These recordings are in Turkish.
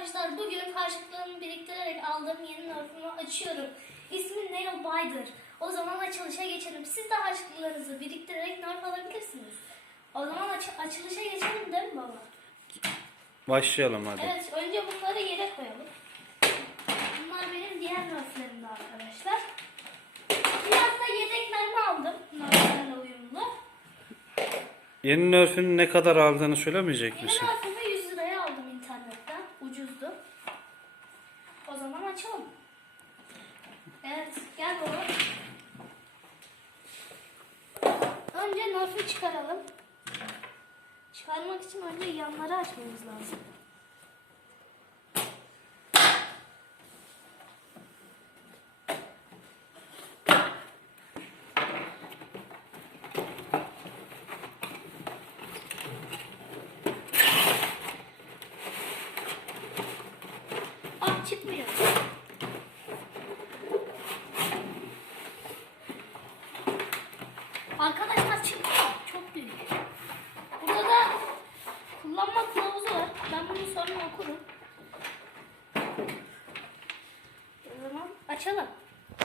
arkadaşlar bugün harçlıklarımı biriktirerek aldığım yeni nerf'ümü açıyorum. İsmi Nail Biter. O zaman açılışa geçelim. Siz de harçlıklarınızı biriktirerek nerf alabilirsiniz. O zaman aç- açılışa geçelim değil mi baba? Başlayalım hadi. Evet önce bunları yere koyalım. Bunlar benim diğer nerflerimde arkadaşlar. Biraz da yedek mermi aldım. Nerflerle uyumlu. Yeni nerf'ün ne kadar aldığını söylemeyecek Yeni misin? nerfimi 100 liraya aldım internetten. Ucuzdu. O zaman açalım. Evet gel baba. Önce nerf'i çıkaralım. Çıkarmak için önce yanları açmamız lazım. Ah çıkmıyor. Arkadaşlar çıkmıyor. Çok büyük. Burada da kullanma kılavuzu var. Ben bunu sonra okurum. O zaman açalım.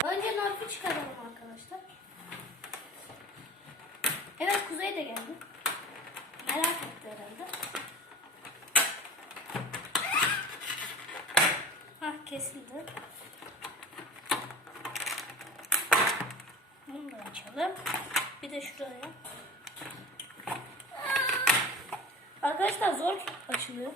Önce narfı çıkaralım arkadaşlar. Evet Kuzey de geldi. Merak etti herhalde. Hah kesildi. Bunu da açalım. Bir de şuraya. Arkadaşlar zor açılıyor.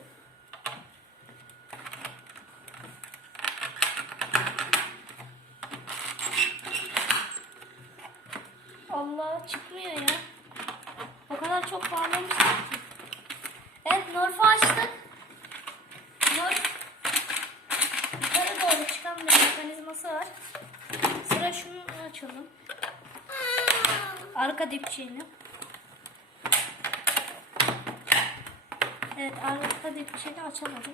Allah çıkmıyor ya. O kadar çok bağlamışlar ki. Evet Norf'u açtık. Norf yukarı doğru çıkan bir mekanizması var. Sıra şunu açalım. Arka dipçiğini. Evet arka dipçiğini açamadım.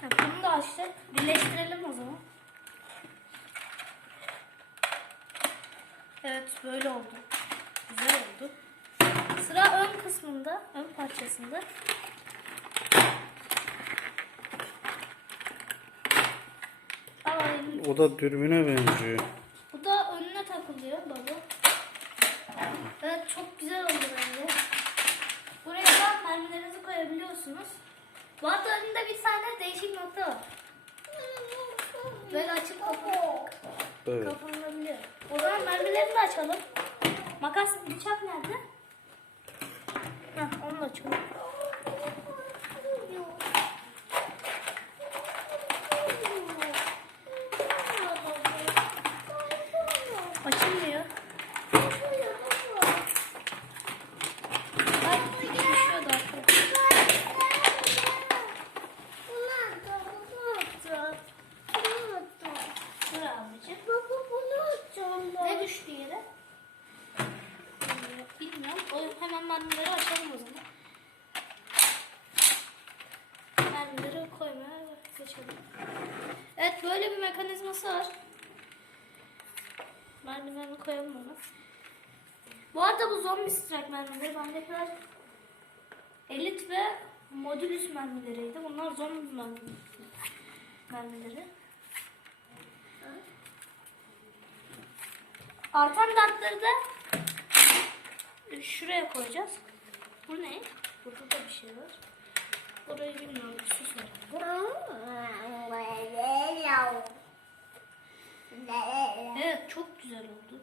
Ha, bunu da açtık. Birleştirelim o zaman. Evet böyle oldu. Güzel oldu. Sıra ön kısmında, ön parçasında. O da dürbüne benziyor. Bu da önüne takılıyor baba. Evet çok güzel oldu bence. Buraya da mermilerinizi koyabiliyorsunuz. Önünde bir tane değişik nokta var. Böyle açıp kapanıyor. Evet. Kapanabiliyor. O zaman mermilerini de açalım. Makas, bıçak nerede? Heh, onu da açalım. Açılmıyor. Bak düşüyordu arkadaşlar. Dur abicim. Ne düştü yere? Bilmiyorum. O hemen mermileri açalım o zaman. Mermileri koymaya geçelim. Evet böyle bir mekanizması var. Mermilerini koyalım ona. Bu arada bu zombi strike mermileri bendekiler elit ve modülüs mermileriydi. Bunlar zombi mermileri. Artan dartları da şuraya koyacağız. Bu ne? Burada da bir şey var. Burayı bilmiyorum. Süs herhalde. Evet çok güzel oldu.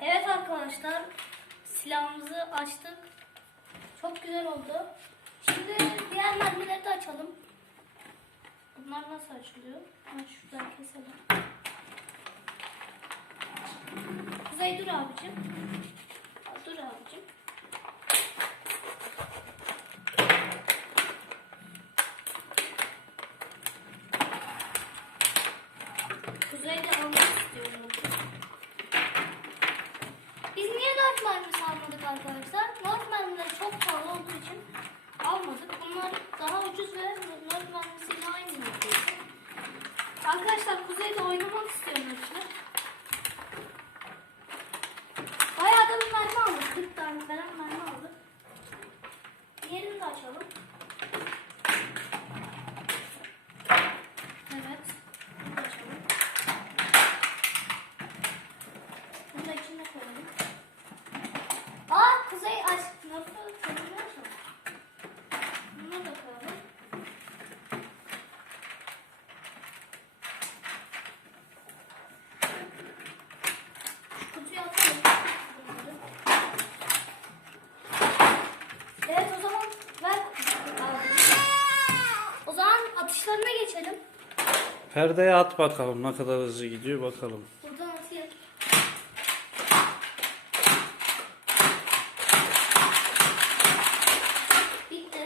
Evet arkadaşlar silahımızı açtık. Çok güzel oldu. Şimdi diğer mermileri de açalım. Bunlar nasıl açılıyor? Ha, şuradan keselim. Kuzey dur abicim. Dur abicim. Kuzey de almak istiyorum. Biz niye dört mermisi almadık arkadaşlar? Dört mermileri çok pahalı olduğu için almadık. Bunlar daha ucuz ve mermisiyle aynı neredeyse. Arkadaşlar Kuzey de oynamak istiyor Nerf'le. Bayağı da bir mermi aldık. 40 tane falan mermi aldık. Diğerini de açalım. Evet. Bunu da açalım. Bunu da içine koyalım. Aa Kuzey aç. Nerf'ı kendine açalım. Bunu da koyalım. Kutuya atalım. bunları. Evet o zaman ver. O zaman atışlarına geçelim. Perdeye at bakalım ne kadar hızlı gidiyor bakalım. Buradan atayım. Bitti.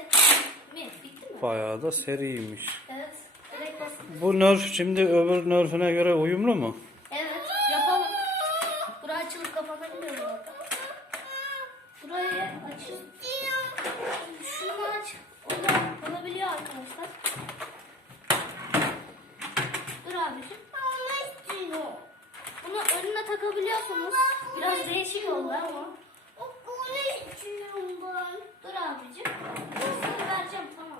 Mi? Bitti mi? Bayağı da seriymiş. Evet. Direkt basın. Bu nerf şimdi öbür nerfine göre uyumlu mu? Evet. Yapalım. Burası açılıp kapanabiliyor zaten. Burayı açın. Şunu aç. O da olabiliyor arkadaşlar. Abicim. Bunu önüne takabiliyorsunuz. Biraz değişik oldu ama. Dur abicim. Sana vereceğim tamam.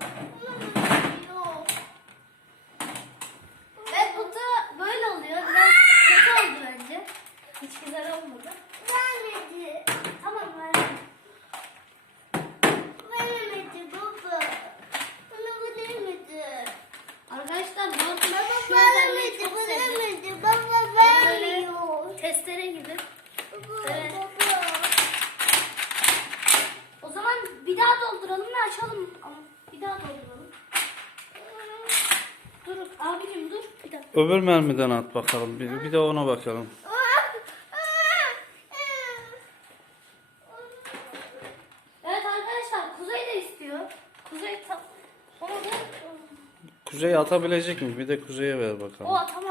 Ve kutu böyle oluyor. Biraz kötü oldu bence. Hiç güzel olmadı. Tamam verdim. Arkadaşlar bu şu özelliği çok sevdim. Böyle testere gibi. Evet. O zaman bir daha dolduralım ve açalım. Ama bir daha dolduralım. Dur abicim dur. Bir dakika. Öbür mermiden at bakalım. Bir, bir de ona bakalım. Evet arkadaşlar Kuzey de istiyor. Kuzey tam... Ona da... Kuzey atabilecek mi? Bir de kuzeye ver O bakalım. atamaz